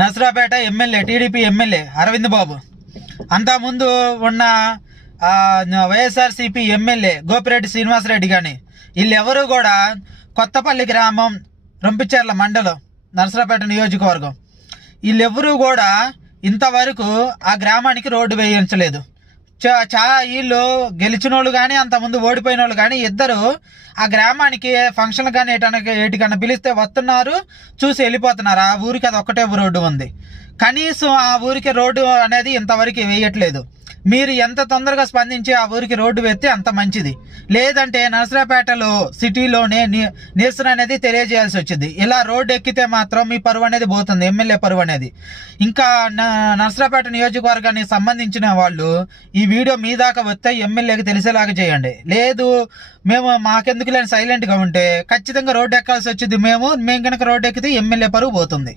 Narasaraopet MLA, TDP MLA Aravind Babu, అంతకుముందు ఉన్న YSRCP MLA Gopireddy Srinivasa Reddy కానీ వీళ్ళెవరూ కూడా కొత్తపల్లి గ్రామం, రొంపిచెర్ల మండలం, నర్సరావుపేట నియోజకవర్గం, వీళ్ళెవరూ కూడా ఇంతవరకు ఆ గ్రామానికి రోడ్డు వేయించలేదు. వీళ్ళు గెలిచిన వాళ్ళు కానీ అంతకుముందు ఓడిపోయిన వాళ్ళు కానీ ఇద్దరు ఆ గ్రామానికి ఫంక్షన్ కానీ ఏటికన్నా పిలిస్తే వస్తున్నారు, చూసి వెళ్ళిపోతున్నారు. ఆ ఊరికి అది ఒక్కటే రోడ్డు ఉంది, కనీసం ఆ ఊరికి రోడ్డు అనేది ఇంతవరకు వేయట్లేదు. మీరు ఎంత తొందరగా స్పందించి ఆ ఊరికి రోడ్డు వేస్తే అంత మంచిది. లేదంటే నర్సరావుపేటలో సిటీలోనే నిరసన అనేది తెలియజేయాల్సి వచ్చింది. ఇలా రోడ్డు ఎక్కితే మాత్రం మీ పరువు అనేది పోతుంది, ఎమ్మెల్యే పరువు అనేది. ఇంకా నర్సరావుపేట నియోజకవర్గానికి సంబంధించిన వాళ్ళు ఈ వీడియో మీ దాకా వస్తే ఎమ్మెల్యేకి తెలిసేలాగా చేయండి. లేదు మాకెందుకు లేని సైలెంట్గా ఉంటే ఖచ్చితంగా రోడ్డు ఎక్కాల్సి వచ్చింది. మేము కనుక రోడ్డు ఎక్కితే ఎమ్మెల్యే పరువు పోతుంది.